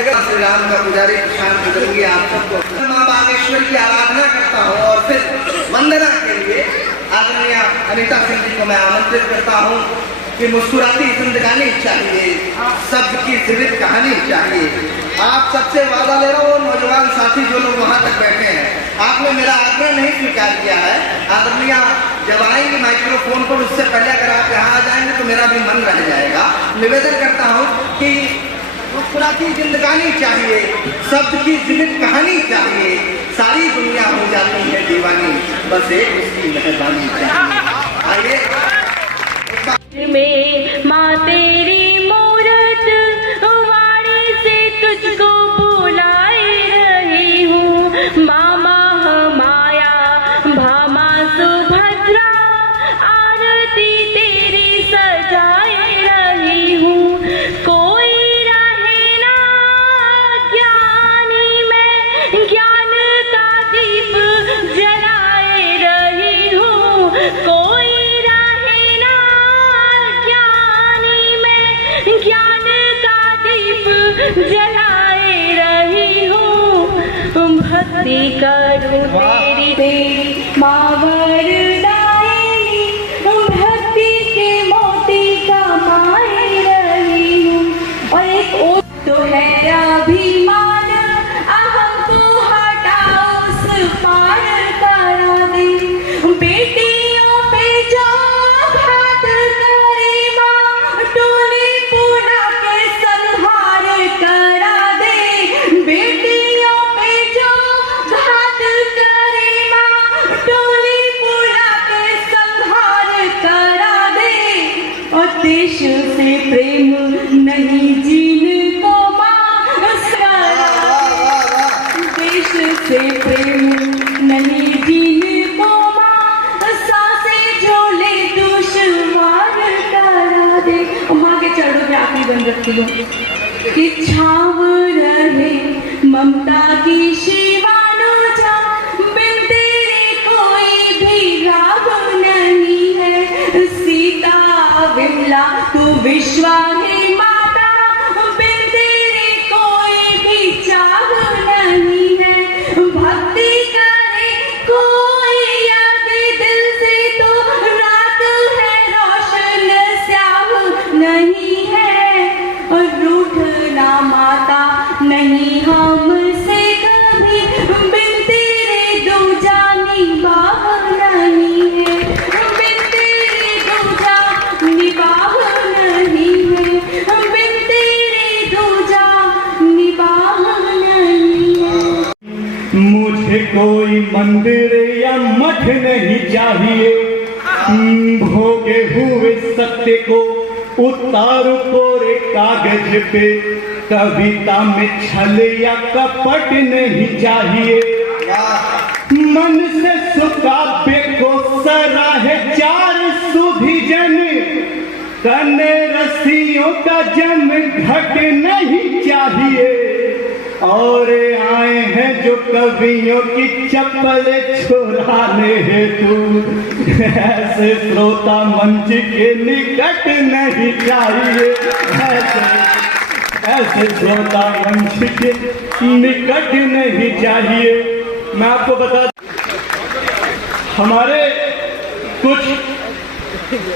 जगत श्री राम का पुजारी प्रशांत करूंगी आप सबको। माँ बागेश्वरी की आराधना करता हूँ और फिर वंदना के लिए आदरणीय अनीता सिंह जी को मैं आमंत्रित करता हूँ कि मुस्कुराती जिंदगानी चाहिए, शब्द की जीवित कहानी चाहिए। आप सबसे वादा ले रहा हूँ, नौजवान साथी जो लोग वहाँ तक बैठे हैं, आपने मेरा आग्रह नहीं स्वीकार किया है। आदरणीय जब आएंगे माइक्रोफोन पर, उससे पहले अगर आप यहाँ आ जाएंगे तो मेरा भी मन रह जाएगा। निवेदन करता हूँ कि मुस्कुराती जिंदगानी चाहिए, शब्द की जीवित कहानी चाहिए, सारी दुनिया हो जाती है दीवानी, बस एक उसकी मेहरबानी चाहिए। आइए में माँ तेरी मूरत वाणी से तुझको बुलाए रही हूँ। मामा माया भामा सुभद्रा आरती तेरी सजाए रही हूँ। कोई रहे ना ज्ञानी में ज्ञान का दीप जलाए रही हूँ। कोई ज्ञान का दीप जलाए रही हूँ। भक्ति करूँ तेरी तेरी माँ वरदायिनी, भक्ति के मोती कमाए रही हूँ। और एक और तो है अभिमान, अहम को हटाओ उस पार करा दे। बेटियों पे जो घात करे माँ, टोली पूना के संहार करा दे। बेटियों पे जो घात करे माँ, टोली पूना के संहार करा दे। और देश से प्रेम नहीं जीन को माँ करा, देश से प्रेम नहीं जीन को माँ सांसें झोले दुश्वार करा दे। माँ के चरणों पे आखिरी बन रखती हूँ कि छाव रहे ममता की शिवानुजा, बिन तेरे कोई भी राग नहीं है। सीता विमला तू विश्वा है माता, बिन तेरे कोई भी चाह नहीं है। भक्ति करे कोई याद दिल से तो रात है रोशन श्याम नहीं है। और रूठना माता नहीं हमसे कभी, बिन तेरे दूजा निभाव नहीं है। बिन तेरे दूजा निभाव नहीं है। बिन तेरे दूजा निभाव नहीं है। मुझे कोई मंदिर या मठ नहीं चाहिए, भोगे हुए सत्य को उतारो कोरे कागज पे। कविता में छल या कपट नहीं चाहिए, मन से सुकाव्य को सराहे चार सुधिजन। कने रस्सियों का जम घट नहीं चाहिए, और आए हैं जो कवियों की चप्पल छुड़ाने हेतु। ऐसे श्रोता मंच के निकट नहीं चाहिए, ऐसे श्रोता मंच के निकट नहीं चाहिए। मैं आपको बता, हमारे कुछ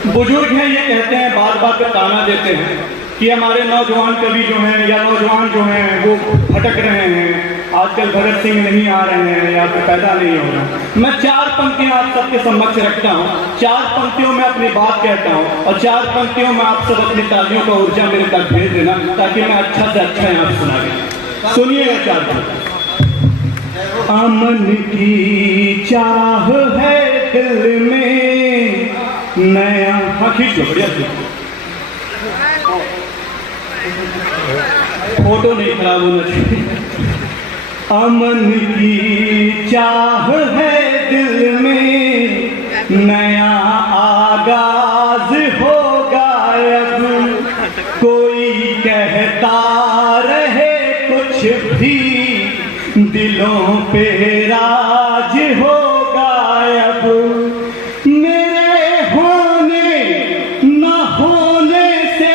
बुजुर्ग हैं, ये कहते हैं, बार बार पे ताना देते हैं कि हमारे नौजवान कवि जो हैं या नौजवान जो हैं वो भटक रहे हैं, आजकल भगत सिंह नहीं आ रहे हैं या पैदा नहीं हो रहा। मैं चार पंक्तियां आप सबके समक्ष रखता हूँ, चार पंक्तियों में अपनी बात कहता हूँ और चार पंक्तियों में आप सब अपनी तालियों का ऊर्जा मेरे तक भेज देना ताकि मैं अच्छा से अच्छा यहाँ सुना दूँ। सुनिएगा चार पंक्ति। अमन की चाह है दिल में नया, हाँ खींच लो, बढ़िया फोटो नहीं खराब होना चाहिए। अमन की चाह है दिल में नया आगाज होगा अब। कोई कहता रहे कुछ भी, दिलों पे राज होगा अब। मेरे होने न होने से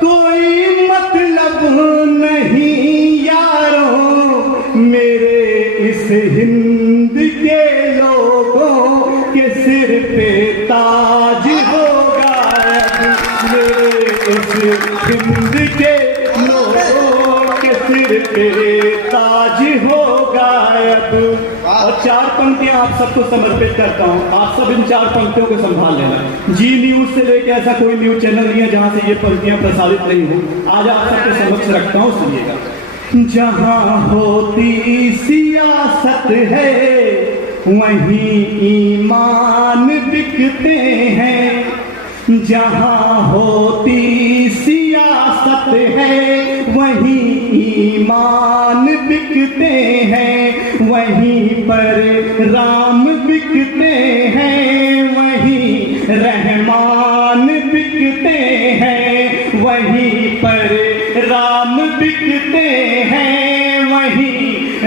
कोई मतलब नहीं इस हिंद के लोगों के सिर पे ताज होगा अब। और 4 पंक्तियां आप सबको समर्पित करता हूँ, आप सब इन 4 पंक्तियों को संभाल लेना। जी न्यूज से लेकर ऐसा कोई न्यूज चैनल नहीं है जहां से ये पंक्तियां प्रसारित नहीं हो। आज आप सबके समक्ष रखता हूँ, सुनिएगा। जहां होती सियासत है वहीं ईमान बिकते हैं, जहां होती सियासत है वहीं ईमान बिकते हैं, वहीं पर राम बिकते हैं, वहीं रहमान बिकते हैं, वहीं पर राम बिकते हैं, वहीं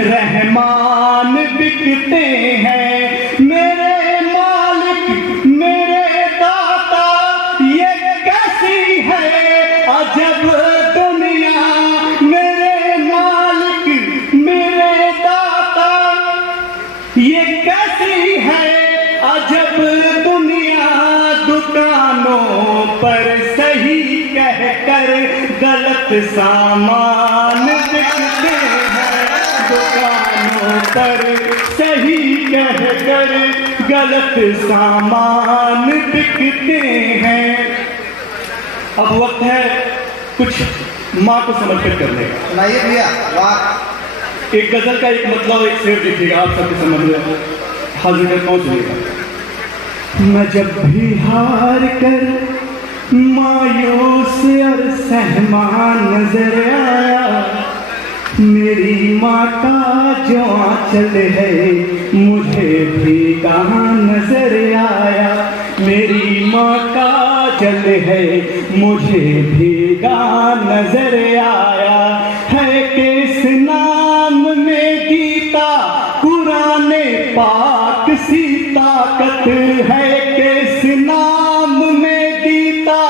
रहमान बिकते हैं। मेरे मालिक मेरे दाता ये कैसी है अजब दुनिया, मेरे मालिक मेरे दाता ये कैसी है अजब दुनिया। दुकानों पर सही कहकर गलत सामान बिकते हैं, दुकानों पर सही कहकर गलत सामान बिकते हैं। अब वक्त है कुछ माँ को समर्पित करने का। सुनाइए भैया, वाह। एक गजल का एक मतलब, एक शेर देखिएगा, आप सबके समझ में हाजिर करता हूँ, सुनिएगा। मैं जब भी हार कर मायूस और सहमान नजर आया, मेरी माँ का जो आंचल है मुझे भीगा नजर आया, मेरी माँ का जल है मुझे भीगा नजर आया। है किस नाम में गीता कुराने पाक सी ताकत, है किस नाम में गीता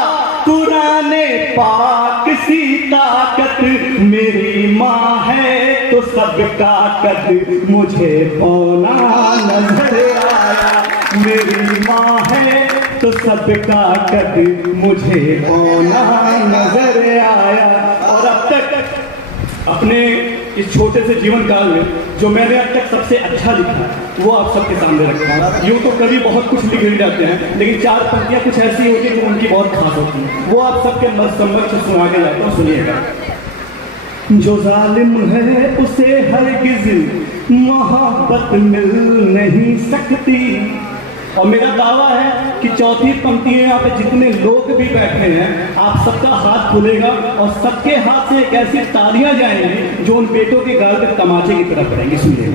कुराने पाक सी ताकत। मेरी माँ है तो सबका कद मुझे पौना नजर आया, मेरी माँ है तो सबका कद मुझे पौना नजर आया। और अब तक अपने इस छोटे से जीवन काल में जो मैंने अब तक सबसे अच्छा लिखा वो आप सबके सामने रखा है। यूँ तो कभी बहुत कुछ लिख नहीं जाते हैं, लेकिन 4 पंक्तियाँ कुछ ऐसी होती हैं जो उनकी बहुत खास होती हैं, वो आप सबके समक्ष सुना के जाता हूँ, सुनिएगा। जो जालिम है उसे हरगिज़ मोहब्बत मिल नहीं सकती। और मेरा दावा है कि 4थी पंक्ति में यहाँ पे जितने लोग भी बैठे हैं आप सबका हाथ खुलेगा और सबके हाथ से एक ऐसी तालियां जाएंगी जो उन बेटों के गाल पे तमाचे की तरफ पड़ेंगी। सुनिए।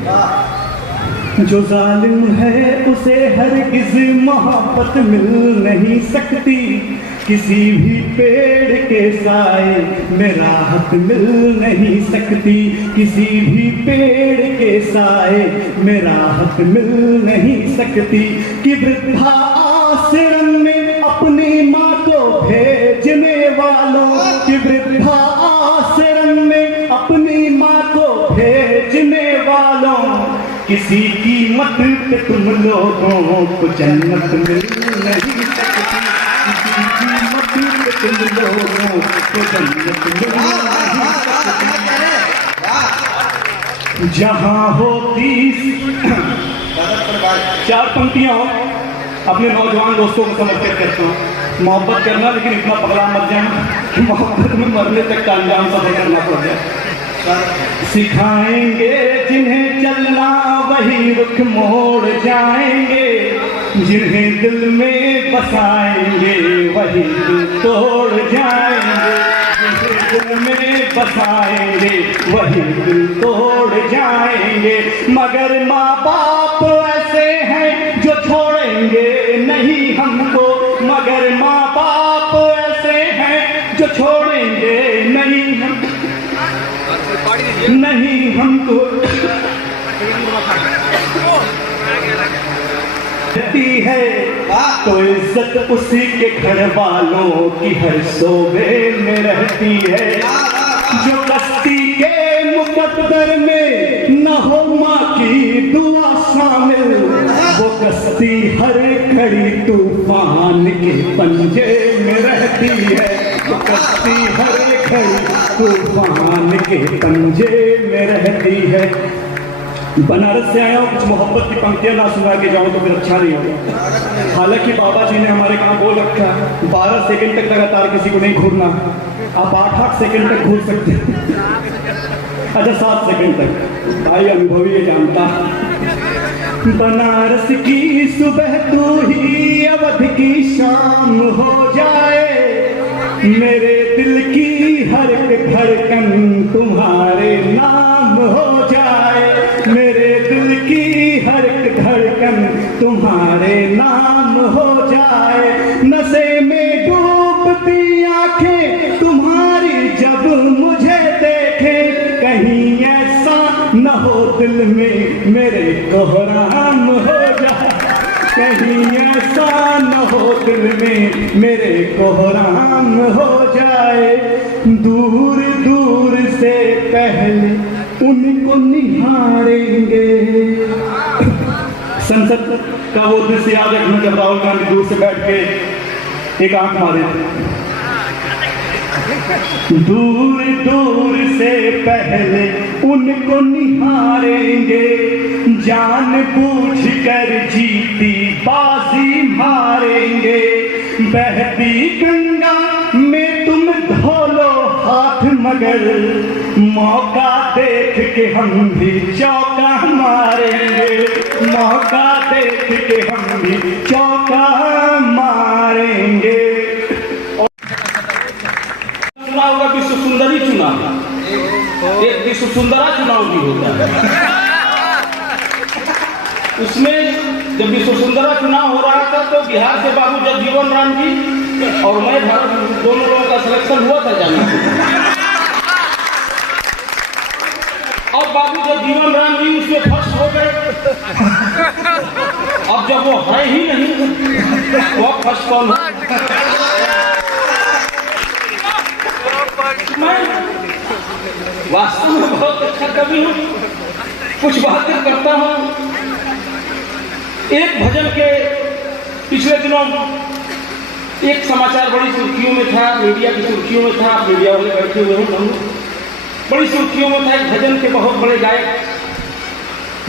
जो जालिम है उसे हरगिज़ मोहब्बत मिल नहीं सकती, किसी भी पेड़ के साए में राहत मिल नहीं सकती, किसी भी पेड़ के साए में राहत मिल नहीं सकती। कि वृद्धा आश्रम में अपनी माँ को भेजने वालों, कि वृद्धा आश्रम में अपनी माँ को भेजने वालों, किसी कीमत पे तुम लोगों को जन्नत मिल नहीं सकती, किसी कीमत पे तुम लोगों को जन्नत मिल नहीं सकती। जहाँ होती 4 पंक्तियां हो, अपने नौजवान दोस्तों को समर्पित करता हूँ। मोहब्बत करना, लेकिन इतना पगला मत जाना कि मोहब्बत में मरने तक का अंजाम सफर करना पड़ जाए। सिखाएंगे जिन्हें चलना वही रुख मोड़ जाएंगे, जिन्हें दिल में बसाएंगे वही दिल तोड़ जाएंगे, जिन्हें दिल में बसाएंगे वही दिल तोड़ जाएंगे। मगर माँ बाप ऐसे हैं जो छोड़ेंगे नहीं हमको, मगर माँ बाप ऐसे हैं जो छोड़ेंगे नहीं हमको। है तो इज्जत उसी के घर वालों की हर शोबे में रहती है, जो कश्ती के मुकद्दर में न हो माँ की दुआ शामिल, वो कश्ती हर खड़ी तूफान के पंजे में रहती है, कश्ती हर खड़ी तूफान के पंजे में रहती है। बनारस से आया हूँ, कुछ मोहब्बत की पंक्तियाँ ना सुना के जाऊँ तो फिर अच्छा नहीं होगा। हालांकि बाबा जी ने हमारे कहाँ बोल रखा 12 सेकंड तक लगातार किसी को नहीं घूरना, आप 8-8 सेकंड तक घूर सकते हैं। अच्छा 7 सेकंड तक, भाई अनुभवी ये जानता। बनारस की सुबह तू ही अवध की शाम हो जाए, मेरे दिल की हर एक धड़कन तुम्हारे नाम हो जाए, मेरे दिल की हर एक धड़कन तुम्हारे नाम हो जाए। नशे में डूबती आंखें तुम्हारी जब मुझे देखे, कहीं ऐसा न हो दिल में मेरे कोहराम हो जाए, कहीं ऐसा न हो दिल में मेरे कोहराम हो जाए। दूर दूर से पहले उनको निहारेंगे। संसद का वो दृश्य याद रखना जब राहुल गांधी दूर से बैठ के एक आंख मारे थे। दूर दूर से पहले उनको निहारेंगे, जान बूझ कर जीती बाजी मारेंगे। बहती गंगा में तुम धोलो हाथ, मगर मौका देख के हम भी चौका मारेंगे, मौका देख के हम भी चौका मारेंगे। चुनाव होगा, विश्व सुंदरी चुनाव, एक विश्व सुंदरा चुनाव भी होता है। उसमें जब विश्व सुंदरा चुनाव हो रहा था तो बिहार से बाबू जगजीवन राम जी और मैं दोनों लोगों का सिलेक्शन हुआ था जाना। और बाबू जगजीवन राम जी उसमें फर्स्ट हो गए। अब जब वो है ही नहीं तो अब फर्स्ट कौन है? मैं वास्तव में बहुत अच्छा कवि हूँ, कुछ बातें करता हूँ। एक भजन के पिछले दिनों एक समाचार बड़ी सुर्खियों में था, मीडिया की सुर्खियों में था, मीडिया वाले बैठे हुए हैं, बड़ी सुर्खियों में था। एक भजन के बहुत बड़े गायक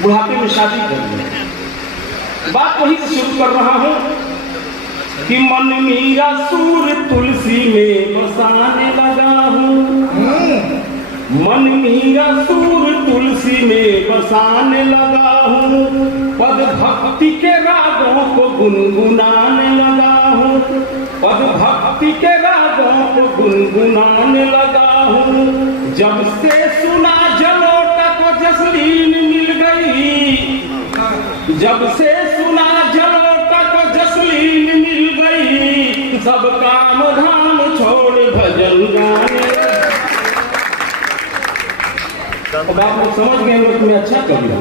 बुढ़ापे में शादी कर रहे। बात वहीं से शुरू कर रहा हूँ कि मन मीरा सूर तुलसी में बसाने लगा हूँ, मन मीरा सूर तुलसी में बसाने लगा हूँ, पद भक्ति के रागों को गुनगुनाने लगा हूँ, पद भक्ति के रागों को गुनगुनाने लगा हूँ। जब से सुना जलोटा को जसलीन मिल गई, जब से सुना जलोटा को जसलीन मिल गई, सब काम धाम छोड़ भजन गाने। अब आप लोग समझ गए होंगे कि मैं अच्छा कवि हूँ।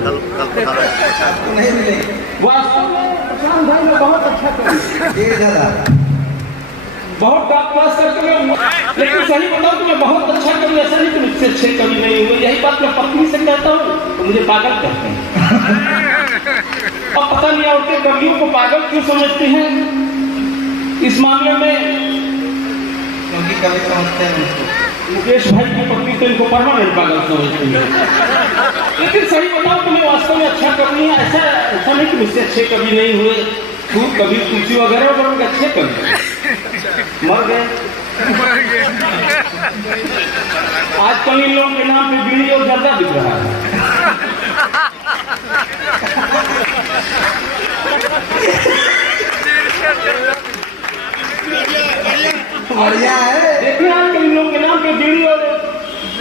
वास्तव में प्रशांत भाई मैं बहुत अच्छा कवि, बहुत टॉप क्लास का कवि हूँ। लेकिन सही बताऊँ तो मैं बहुत अच्छा कवि, ऐसा नहीं कि मुझसे अच्छे कवि नहीं हुए। यही बात मैं पत्नी से कहता हूँ तो मुझे पागल कहते हैं। अब पता नहीं औरतें कवियों को पागल क्यों समझती हैं इस मामले में, क्योंकि कवि समझते हैं मुकेश भाई की पत्नी तो इनको परमानेंट पागल समझती है। लेकिन सही बताओ तो मैं वास्तव में अच्छा कवि है, ऐसा नहीं कि मुझसे अच्छे कवि नहीं हुए। खूब कवि तुलसी वगैरह पर अच्छे कवि मर गए। आजकल इन लोगों के नाम पे बीड़ी और जर्दा बिक रहा है। बढ़िया है। देखिए आजकल इन लोगों के नाम पे बीड़ी और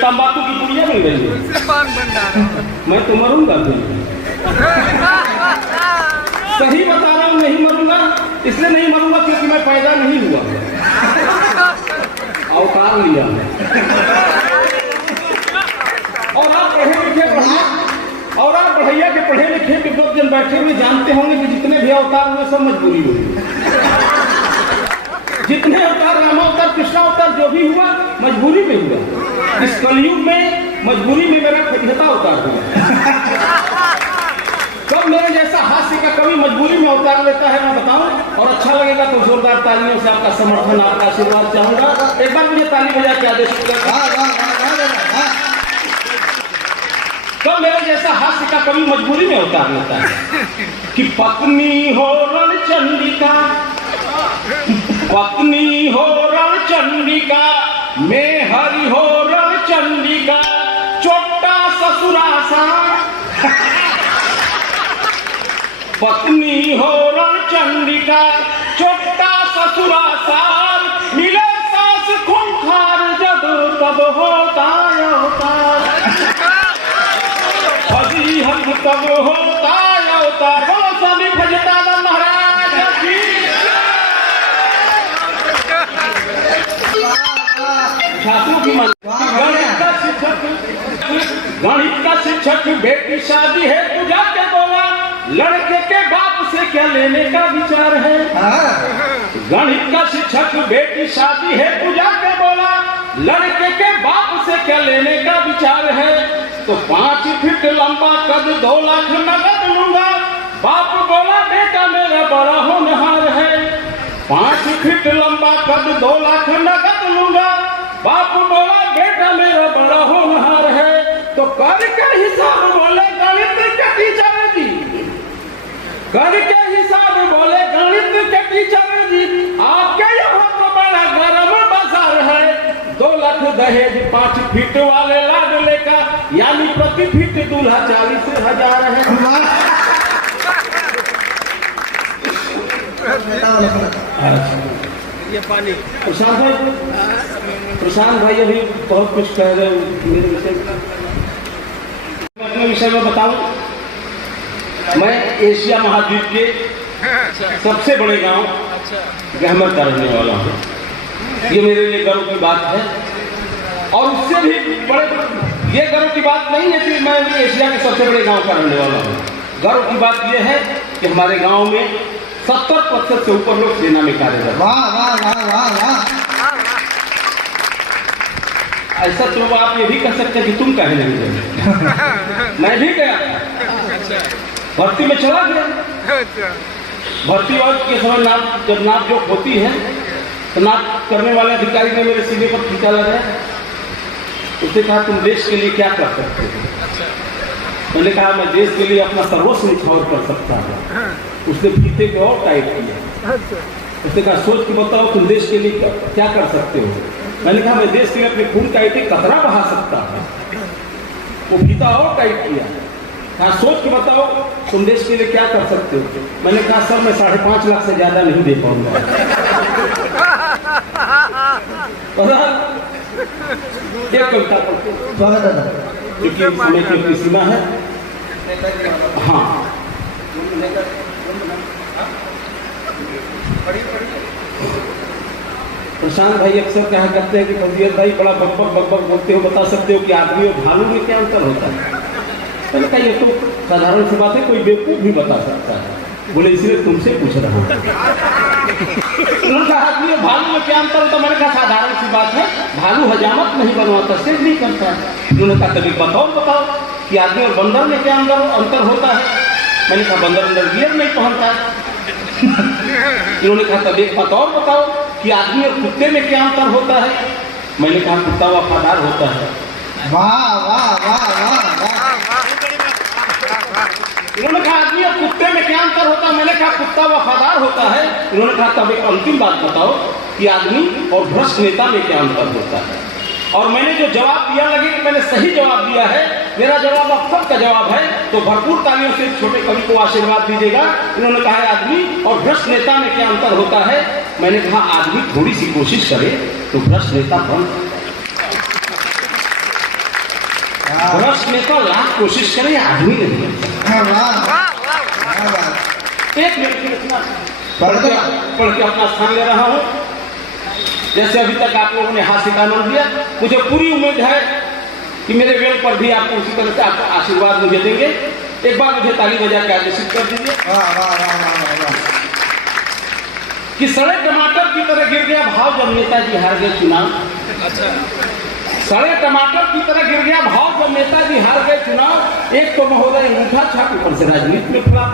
तंबाकू की पुड़िया मिल रही है। मैं तो मरूंगा फिर। सही बता रहा हूँ, नहीं मरूंगा। इसलिए नहीं मरूंगा क्योंकि मैं पैदा नहीं हुआ, अवतार लिया। और आप पढ़े लिखे और आप बढ़िया के पढ़े लिखे के लोग जन बैठे हुए जानते होंगे कि जितने भी अवतार हुए सब मजबूरी हुई। जितने अवतार, रामावतार, कृष्णावतार जो भी हुआ मजबूरी में हुआ। इस कलयुग में मजबूरी में मेरा खलीफा अवतार हुआ। कब मेरे जैसा हास्य का कवि मजबूरी में उतार लेता है मैं बताऊं, और अच्छा लगेगा तो जोरदार तालियों से आपका समर्थन, आपका आशीर्वाद चाहूंगा। एक बार मुझे ताली बजा के आदेश कब मेरे जैसा हास्य का कवि मजबूरी में उतार लेता है कि पत्नी हो रणचंडिका, पत्नी हो रणचंडिका, मैं हरि हो रणचंडिका, चोट्टा ससुरासा। पत्नी हो रणचंडिका, चोट्टा ससुरासा, मिले सास खूंखार जब तब होता हजी हम तब होता बोलो स्वामी भजतानंद महाराज की। छात्रों की मन गणित का शिक्षक बेटी शादी है पूजा के बोला, लड़के के बाप से क्या लेने का विचार है। गणित का शिक्षक बेटी शादी है पूजा के बोला, लड़के के बाप से क्या लेने का विचार है। तो 5 फीट लंबा कद 2 लाख नगद लूंगा, बाप बोला बेटा मेरा बड़ा होनहार है। 5 फीट लंबा कद 2 लाख नगद लूंगा, बाप बोला बेटा मेरा बड़ा होनहार है। तो कर के हिसाब बोले गणित के टीचर जी, कर के हिसाब बोले गणित के टीचर जी, आपके यहाँ तो बड़ा गरम बाजार है। 2 लाख दहेज 5 फीट वाले लाडले का, यानी प्रति फीट दूल्हा 40,000 है। ये पानी प्रशांत भाई अभी बहुत कुछ कह रहे मेरे विषय में। अपने विषय में बताऊं, मैं एशिया महाद्वीप के सबसे बड़े गांव गहमर का रहने वाला हूँ। ये मेरे लिए गर्व की बात है, और उससे भी बड़े ये गर्व की बात नहीं है कि मैं एशिया के सबसे बड़े गांव का रहने वाला हूँ। गर्व की बात यह है कि हमारे गांव में 70% से ऊपर लोग सेना में कार्यरत। वाह वाह वाह वाह वाह। ऐसा तो आप ये भी कह सकते हैं कि तुम कहे नहीं गए। मैं भी गया, भर्ती में चला गया। भर्ती वक्त के समय जब नाप जोक होती है तो नाप करने वाले अधिकारी ने मेरे सीने पर फीता लगाया। उसने कहा तुम देश के लिए क्या कर सकते हो। मैंने कहा मैं देश के लिए अपना सर्वस्व निछावर कर सकता हूँ। उसने फीते को और टाइट किया। उसने कहा सोच के बताओ तुम देश के लिए क्या कर सकते हो। मैंने कहा मैं देश के लिए अपने खून का एक कतरा बहा सकता हूँ। वो फीता और टाइट किया। कहा सोच के बताओ तुम देश के लिए क्या कर सकते हो। मैंने कहा सर मैं 5.5 लाख से ज्यादा नहीं दे पाऊंगा। एक कविता क्योंकि समय की अपनी सीमा है। हाँ प्रशांत भाई अक्सर कहा करते हैं कि फजीयत भाई बड़ा बकबक बोलते हो, बता सकते हो कि आदमी और भालू में क्या अंतर होता है। मैंने कहा ये तो साधारण सी बात है, कोई बेवकूफ भी बता सकता है। बोले इसलिए तुमसे पूछ रहा हूँ। उन्होंने कहा आदमी और भालू में क्या अंतर होता है। मैंने कहा साधारण सी बात है, भालू हजामत नहीं बनवाता, सिर्फ नहीं करता। उन्होंने कहा तभी बताओ कि आदमी और बंदर में क्या अंतर होता है। मैंने कहा बंदर अंदर गियर नहीं पहनता। इन्होंने कहा तब एक बात और बताओ कि आदमी और कुत्ते में क्या अंतर होता है। मैंने कहा कुत्ता वफादार होता है। वाह वाह वाह वाह। इन्होंने कहा आदमी और कुत्ते में क्या अंतर होता है। मैंने कहा कुत्ता वफादार होता है। इन्होंने कहा तब एक अंतिम बात बताओ कि आदमी और भ्रष्ट नेता में क्या अंतर होता है। और मैंने जो जवाब दिया लगे कि मैंने सही जवाब दिया है। मेरा जवाब आप सबका जवाब है, तो भरपूर तालियों से छोटे कवि को आशीर्वाद दीजिएगा। इन्होंने कहा आदमी और भ्रष्ट नेता में क्या अंतर होता है। मैंने कहा आदमी थोड़ी सी कोशिश करे तो भ्रष्ट नेता बन सकता है। भ्रष्ट नेता लाख कोशिश करे, आदमी नहीं बन सकता। एक मिनट की रचना पढ़ के अपना स्थान ले रहा हूँ। जैसे अभी तक आप लोगों ने हास्य का आनंद दिया, मुझे पूरी उम्मीद है कि मेरे वेल पर भी आपको उसी तरह से आपको आशीर्वाद मुझे देंगे। एक बार मुझे ताली बजा के आदेशित कर दीजिए। कि सड़े टमाटर की तरह गिर गया भाव जब नेताजी हार गए चुनाव। सड़े टमाटर की तरह गिर गया भाव जब नेताजी हार गए चुनाव। एक तो महोदय अंगूठा छाप ऊपर से राजनीति में फ्लॉप,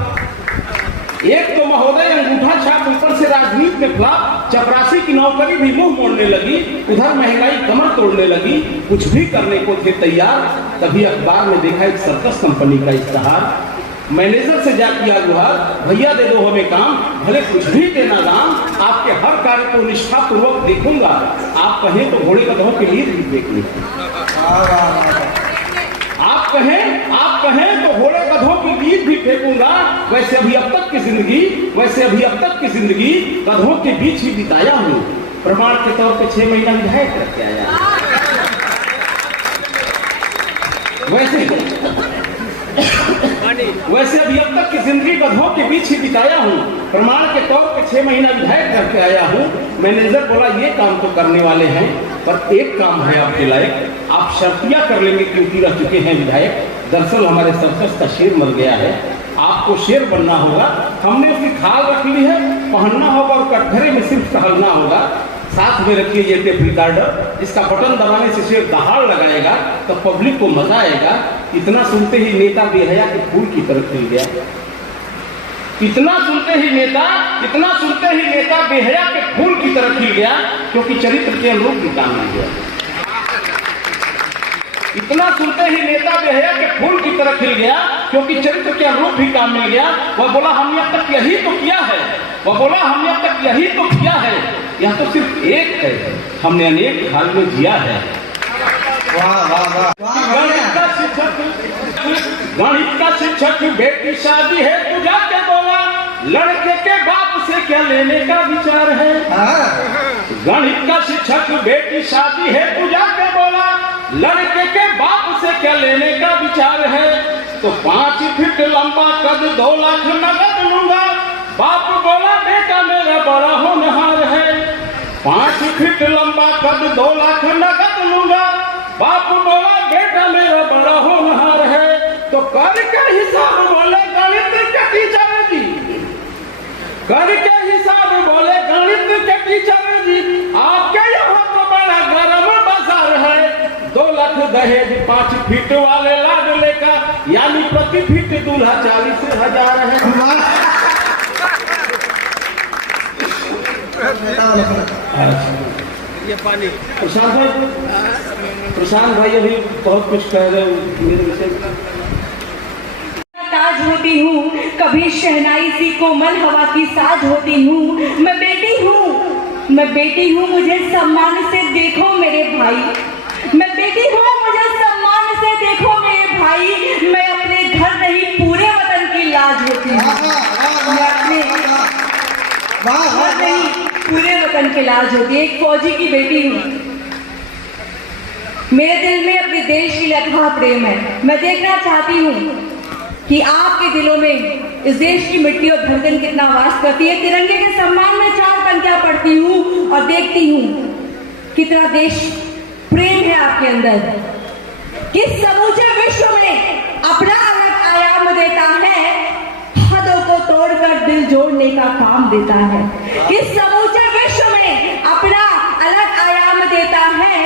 एक तो महोदय अंगूठा छाप ऊपर से राजनीति में फ्लॉप। चपरासी की नौकरी भी मुंह मोड़ने लगी, उधर महंगाई कमर तोड़ने लगी, कुछ भी करने को थे तैयार। तभी अखबार में देखा एक सर्कस कंपनी का इश्तेहार। मैनेजर से जा किया गुहार, भैया दे दो हमें काम, भले कुछ भी देना दाम, आपके हर कार्य को निष्ठापूर्वक देखूंगा। आप कहें तो घोड़े गधों के लिए भी देख लूंगा। आप कहें तो घोड़े गधों की गीत भी फेंकूंगा। वैसे अभी अब तक की जिंदगी गधों के बीच ही बिताया हूँ। प्रमाण के तौर पे 6 महीना विधायक रख के आया। वैसे अभी अब तक की जिंदगी गधों के बीच ही बिताया हूँ। प्रमाण के तौर पे 6 महीना विधायक रख के आया हूँ। मैनेजर बोला ये काम तो करने वाले हैं, पर एक काम है आपके लायक, आप शर्तिया कर लेंगे क्योंकि रह चुके हैं विधायक। दरअसल हमारे सर्कस का शेर मर गया है, आपको शेर बनना होगा। हमने उसकी खाल रख ली है, पहनना होगा और कटघरे में सिर्फ टहलना होगा। साथ में रखिए ये टेप रिकॉर्डर, इसका बटन दबाने से शेर दहाड़ लगाएगा तो पब्लिक को मजा आएगा। इतना सुनते ही नेता बेहया के फूल की तरफ खिल गया। इतना सुनते ही नेता बेहया के फूल की तरफ खिल गया, क्योंकि चरित्र के अनुरूप भी काम नहीं गया। इतना सुनते ही नेता बेहया के फूल की तरह खिल गया, क्योंकि चरित्र के अनुरूप भी काम मिल गया। वह बोला हमने अब तक यही तो किया है, यह तो सिर्फ एक है, हमने अनेक हाल में जिया है। गणित का शिक्षक बेटी शादी है तू जाके बोला, लड़के के बाप से क्या लेने का विचार है। गणित का शिक्षक बेटी शादी है तू जाके बोला, लड़के के बाप से क्या लेने का विचार है। तो 5 फीट लंबा कद 2 लाख नगद लूंगा, बाप बोला बेटा मेरा बड़ा होनहार है। 5 फीट लंबा कद 2 लाख नगद लूंगा, बाप बोला बेटा मेरा बड़ा होनहार है। तो करके हिसाब बोले गणित के टीचर जी, करके हिसाब बोले गणित के टीचर जी, आपके यहाँ तो बड़ा गरम बाजार है। 2 लाख दहेज 5 फीट वाले लाडले का, यानी प्रति फीट दूल्हा 40,000 है। ये पानी प्रशांत भाई अभी बहुत कुछ कह रहे हैं। ताज होती हूँ, कभी शहनाई सी कोमल हवा की साज होती हूँ। मैं बेटी हूँ, मुझे सम्मान से देखो मेरे भाई। मैं बेटी हूँ, मुझे सम्मान से देखो मेरे भाई। मैं अपने घर नहीं पूरे वतन की लाज होती हूँ। मैं अपने घर नहीं पूरे वतन की लाज होती है। एक फौजी की बेटी हूँ, मेरे दिल में अपने देश के लिए अथाह प्रेम है। मैं देखना चाहती हूँ कि आपके दिलों में इस देश की मिट्टी और धड़कन कितना वास करती है। तिरंगे के सम्मान में 4 पंक्तियां पढ़ती हूँ और देखती हूँ कितना देश प्रेम है आपके अंदर, किस समूचे विश्व में अपना अलग आयाम देता है, हदों को तोड़कर दिल जोड़ने का काम देता है। किस समूचे विश्व में अपना अलग आयाम देता है,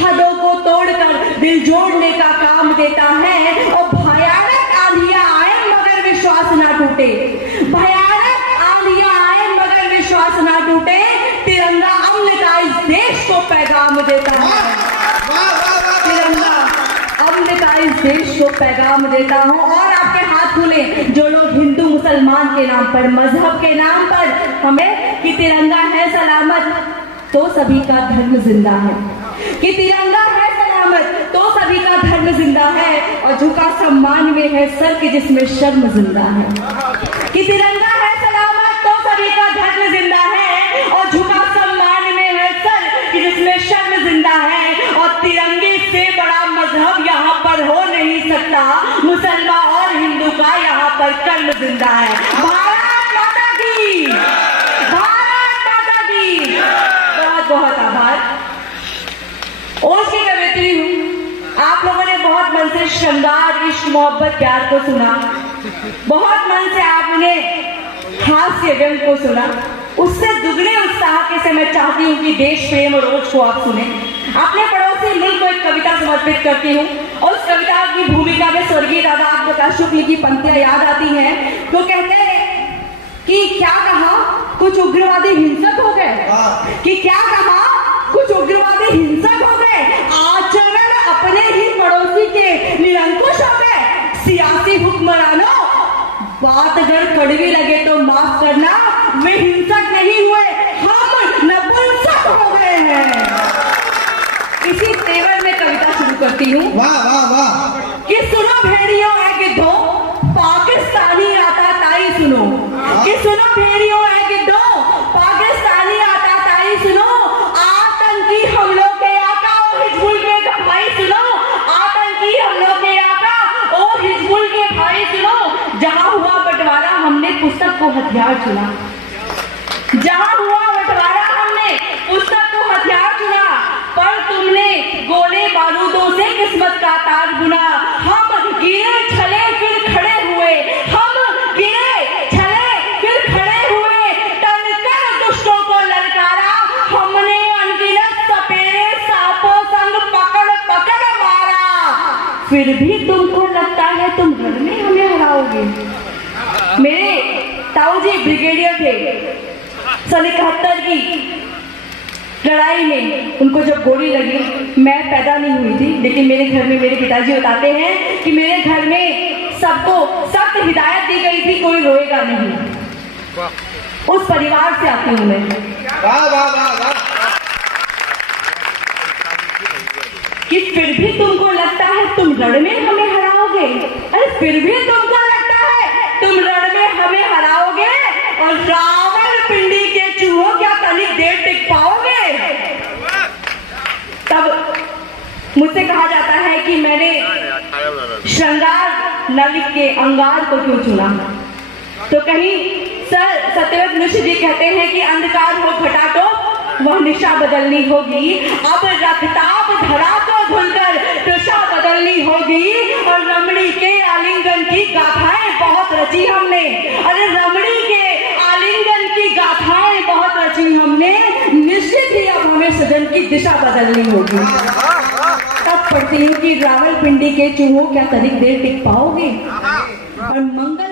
हदों को तोड़कर दिल जोड़ने का काम देता है। और भयानक आंधियां आए मगर विश्वास ना टूटे, भयानक आंधियां आए मगर विश्वास ना टूटे। तिरंगा अमन का इस देश को पैगाम देता है। तिरंगा अमन का इस देश को पैगाम देता हूँ। और आपके हाथ खुले जो लोग हिंदू मुसलमान के नाम पर, मजहब के नाम पर हमें कि तिरंगा है सलामत तो सभी का धर्म जिंदा है, कि तिरंगा है सलामत तो सभी का धर्म जिंदा है। और झुका सम्मान में है सर कि जिसमें शर्म जिंदा है, कि तिरंगा है सलामत तो सभी का धर्म जिंदा है। और झुका सम्मान में है सर कि जिसमें शर्म जिंदा है। और तिरंगे से बड़ा मजहब यहाँ पर हो नहीं सकता, मुसलमान और हिंदू का यहाँ पर कर्म जिंदा है। भारत माता की, भारत माता की। बहुत बहुत आभार। ओश की कवित्री हूँ। आप लोगों ने बहुत मन से श्रृंगार, इश्क, मोहब्बत, प्यार को सुना, बहुत मन से आपने हास्य व्यंग को सुना। उससे दुगने उत्साह के से मैं चाहती हूँ कि देश प्रेम और ओज को आप सुने। अपने पड़ोसी मुल्क को एक कवि समर्पित करती हूँ। उस कविता की भूमिका में स्वर्गीय दादा प्रकाश शुक्ल की पंक्तियां याद आती हैं। तो कहते हैं कि क्या कहा कुछ उग्रवादी हिंसक हो गए, कि क्या कहा कुछ उग्रवादी हिंसक हो गए, आचरण अपने ही पड़ोसी के निरंकुश हो गए। सियासी हुक्मरानों, बात अगर कड़वी लगे तो माफ करना, वे हिंसक नहीं हुए, हम नपुंसक हो गए हैं। इसी तेवर में कविता शुरू करती हूँ। वाह वाह वाह। कि सुनो भेड़ियों है गिद्धों, पाकिस्तानी आता ताई सुनो। कि सुनो भेड़ियों है गिद्धों, पाकिस्तानी आता ताई सुनो। आतंकी हमलों के आका ओ हिजबुल के भाई सुनो। आतंकी हमलों के आका ओ हिजबुल के भाई सुनो। जहां हुआ बंटवारा हमने पुस्तक को हथियार चुना। जहां हुआ बंटवारा हमने पुस्तक को हथियार चुना। पर तुमने गोले बारूदों से किस्मत का तार बुना। हम गिरे छले फिर खड़े हुए, हम गिरे छले फिर खड़े हुए। टनकर दुष्टों को ललकारा, हमने अनगिनत सपेरे सांपों संग पकड़ पकड़ मारा। फिर भी तुमको लगता है तुम रण में हमें हराओगे। मेरे ताऊ जी ब्रिगेडियर थे। सन 71 की लड़ाई में उनको जब गोली लगी, मैं पैदा नहीं हुई थी, लेकिन मेरे घर में मेरे पिताजी बताते हैं कि मेरे घर में सबको सख्त हिदायत दी गई थी, कोई रोएगा नहीं। उस परिवार से आती हूँ मैं। वाह वाह वाह वाह। कि फिर भी तुमको लगता है तुम रण में हमें हराओगे। अरे फिर भी तुमको लगता है तुम रण में हमें हराओगे, और रावलपिंडी के चूहों क्या तनिक देर टिक पाओगे। तब मुझसे कहा जाता है कि मैंने श्रृंगार नलिक के अंगार को क्यों चुना। तो कहीं सर सत्यव्रत मिश्र जी कहते हैं कि अंधकार हो घटाटोप, वह निशा बदलनी होगी। अब रक्ताप धरा को धुलकर दिशा बदलनी होगी। और रमणी के आलिंगन की गाथाएं बहुत रची हमने। अरे रमणी के आलिंगन की गाथाएं बहुत रची हमने। निश्चित ही अब हमें सदन की दिशा बदलनी होगी। तब पढ़ती हूँ कि रावलपिंडी के चूहों क्या तनिक देर टिक पाओगे। और मंगल